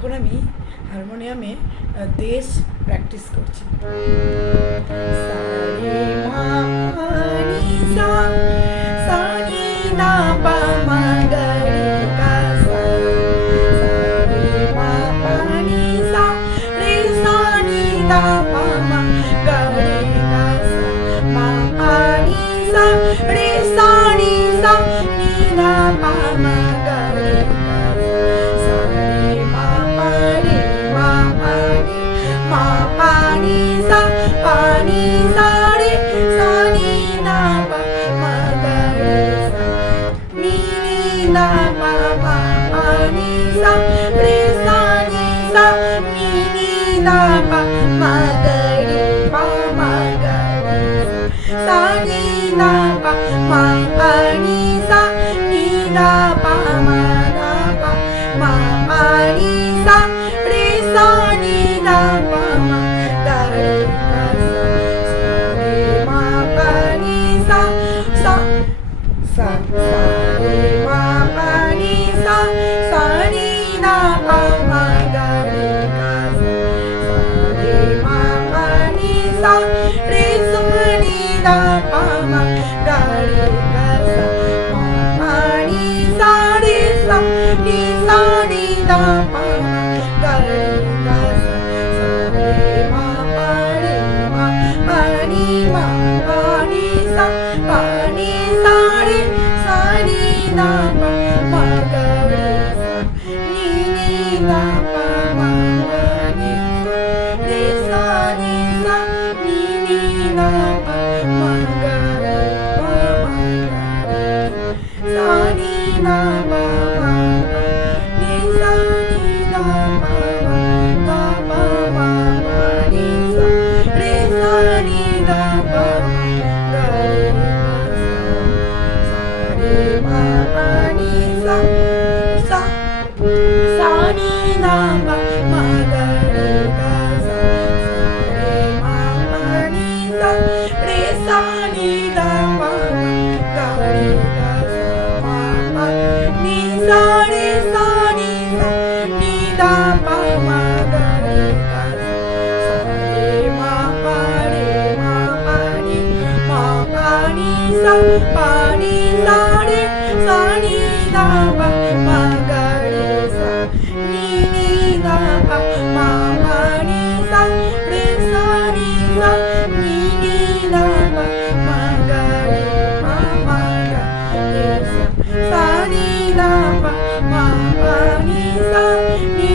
এখন আমি হারমোনিয়ামে দেশ প্র্যাকটিস করছি। সা রে মা পা নি সা, সা নি দা পা মা গা রে গা সা, সা রে মা পা নি সা, রে সা নি দা পা মা গা রে গা সা, মা পা নি সা, রে সা নি সা, নি দা পা মা গা রে গা সা, সা রে মা পা রে মা পা রে মা পা নি সা, পা নি সা রে, সা নি দা পা মা গা রে সা, নি নি দা পা মা পা নি সা, রে সা নি সা, নি নি দা পা মা গা রে পা মা গা রে সা, সা নি দা পা মা পা নি সা, নি দা পা মা দা পা মা পা নি সা, রে সা নি দা পা মা গা রে গা সা, সা রে মা পা নি সা, সা সা সা রে মা পা নি সা, সা নি দা পা মা গা রে গা সা, সা রে মা পা নি সা, রে সা নি দা পা মা গা রে গা সা, মা পা নি সা, রে সা নি সা নি দা পা মা গা রে গা সা, সা রে মা পা রে মা পা নি সা, পা নি সা রে, সা নি দা পা মা গা রে সা, নি নি দা পা মা পা নি সা, রে সা নি সা, নি নি দা পা মা গা রে পা মা গা রে সা, নি দা পা মা পা নি সা, নি দা পা মা দা পা মা পা নি সা, রে সা নি দা পা মা গা রে গা সা, সা রে মা পা নি সা, সা সা নি দা পা মা গা রে গা সা, সা রে মা পা নি সা, রে সা নি দা পা মা গা রে গা সা, মা পা নি সা, রে সা নি সা, নি দা পা মা গা রে গা সা, সা রে মা পা রে মা পা নি, মা পা নি সা, পা নি সা রে, সা নি দা পা মা গা রে সা, নি নি দা পা মা পা নি সা, রে সা নি সা, নি নি দা পা মা গা রে পা মা গা রে সা, সা নি দা পা মা পা নি সা, নি